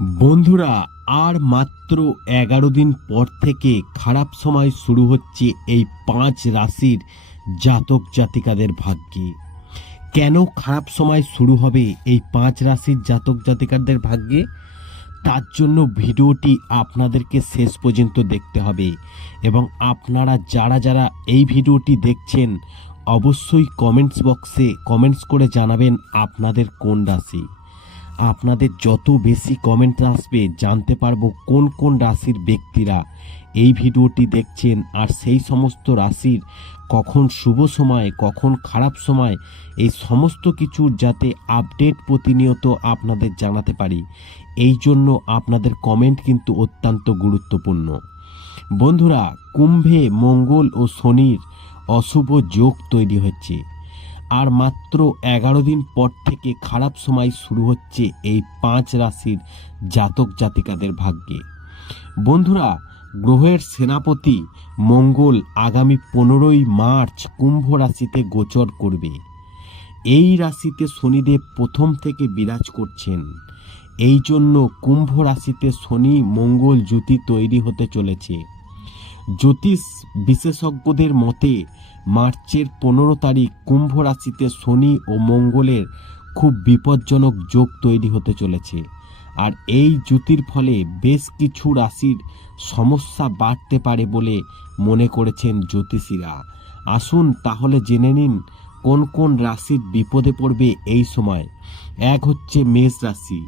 বন্ধুরা, আর মাত্র এগারো দিন পর থেকে খারাপ সময় শুরু হচ্ছে এই পাঁচ রাশির জাতক জাতিকাদের ভাগ্যে। কেন খারাপ সময় শুরু হবে এই পাঁচ রাশির জাতক জাতিকাদের ভাগ্যে? তার জন্য ভিডিওটি আপনাদেরকে শেষ পর্যন্ত দেখতে হবে এবং আপনারা যারা যারা এই ভিডিওটি দেখছেন, অবশ্যই কমেন্টস বক্সে কমেন্টস করে জানাবেন আপনাদের কোন রাশি। আপনাদের যত বেশি কমেন্ট আসবে, জানতে পারব কোন কোন রাশির ব্যক্তিরা এই ভিডিওটি দেখছেন আর সেই সমস্ত রাশির কখন শুভ সময়, কখন খারাপ সময়, এই সমস্ত কিছুর যাতে আপডেট প্রতিনিয়ত আপনাদের জানাতে পারি। এই জন্য আপনাদের কমেন্ট কিন্তু অত্যন্ত গুরুত্বপূর্ণ। বন্ধুরা, কুম্ভে মঙ্গল ও শনির অশুভ যোগ তৈরি হচ্ছে। আর মাত্র এগারো দিন পর থেকে খারাপ সময় শুরু হচ্ছে এই পাঁচ রাশির জাতক জাতিকাদের ভাগ্যে। বন্ধুরা, গ্রহের সেনাপতি মঙ্গল আগামী পনেরোই মার্চ কুম্ভ রাশিতে গোচর করবে। এই রাশিতে শনিদেব প্রথম থেকে বিরাজ করছেন। এই জন্য কুম্ভ রাশিতে শনি মঙ্গল জ্যোতি তৈরি হতে চলেছে। জ্যোতিষ বিশেষজ্ঞদের মতে, মার্চের পনেরো তারিখ কুম্ভ রাশিতে শনি ও মঙ্গলের খুব বিপজ্জনক যোগ তৈরি হতে চলেছে। আর এই জ্যোতির ফলে বেশ কিছু রাশির সমস্যা বাড়তে পারে বলে মনে করেছেন জ্যোতিষীরা। আসুন তাহলে জেনে নিন, কোন কোন রাশির বিপদে পড়বে এই সময়? এক হচ্ছে মেষ রাশি।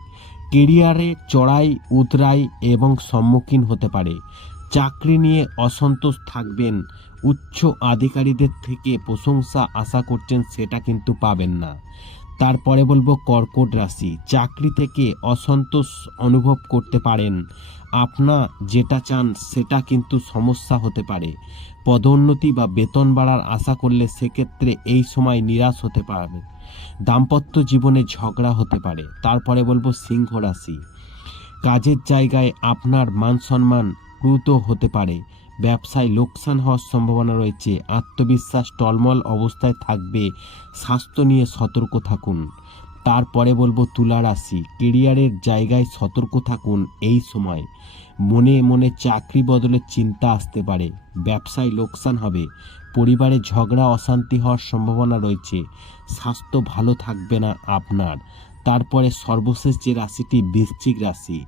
কেরিয়ারে চড়াই, উতরাই এবং সম্মুখীন হতে পারে। চাকরি নিয়ে অসন্তোষ থাকবেন। উচ্চ আধিকারীদের থেকে প্রশংসা আশা করছেন সেটা কিন্তু পাবেন না। তারপরে বলব কর্কট রাশি, চাকরি থেকে অসন্তোষ অনুভব করতে পারেন। আপনা যেটা চান সেটা কিন্তু সমস্যা হতে পারে। পদোন্নতি বা বেতন বাড়ার আশা করলে সেক্ষেত্রে এই সময় নিরাশ হতে পারবে দাম্পত্য জীবনে ঝগড়া হতে পারে। তারপরে বলব সিংহ রাশি। কাজের জায়গায় আপনার মান সম্মান ক্রুত হতে পারে। ব্যবসায় লোকসান হওয়ার সম্ভাবনা রয়েছে। আত্মবিশ্বাস টলমল অবস্থায় থাকবে। স্বাস্থ্য নিয়ে সতর্ক থাকুন। তারপরে বলব তুলা রাশি। কেরিয়ারের জায়গায় সতর্ক থাকুন এই সময়। মনে মনে চাকরি বদলের চিন্তা আসতে পারে। ব্যবসায় লোকসান হবে। পরিবারে ঝগড়া, অশান্তি হওয়ার সম্ভাবনা রয়েছে। স্বাস্থ্য ভালো থাকবে না আপনার। তারপরে সর্বশেষ যে রাশিটি বৃশ্চিক রাশি,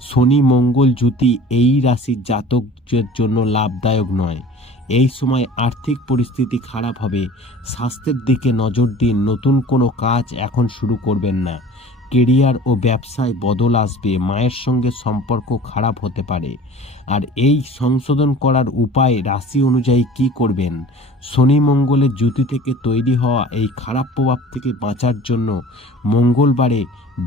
শনি মঙ্গল জ্যোতি এই রাশির জাতকের জন্য লাভদায়ক নয়। এই সময় আর্থিক পরিস্থিতি খারাপ হবে। স্বাস্থ্যের দিকে নজর দিন। নতুন কোনো কাজ এখন শুরু করবেন না। কেরিয়ার ও ব্যবসায় বদল আসবে, মায়ের সঙ্গে সম্পর্ক খারাপ হতে পারে। আর এই সংশোধন করার উপায় রাশি অনুযায়ী কি করবেন? শনি মঙ্গলের জ্যোতি থেকে তৈরি হওয়া এই খারাপ প্রভাব থেকে বাঁচার জন্য মঙ্গলবারে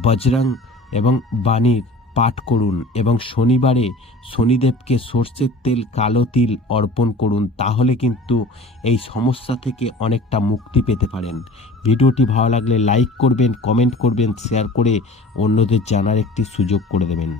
বজরং এবং বাণীর পাঠ করুন এবং শনিবারে শনিদেবকে সর্ষের তেল, কালো তিল অর্পণ করুন, তাহলে কিন্তু এই সমস্যা থেকে অনেকটা মুক্তি পেতে পারেন। ভিডিওটি ভালো লাগলে লাইক করবেন, কমেন্ট করবেন, শেয়ার করে অন্যদের জানার একটি সুযোগ করে দেবেন।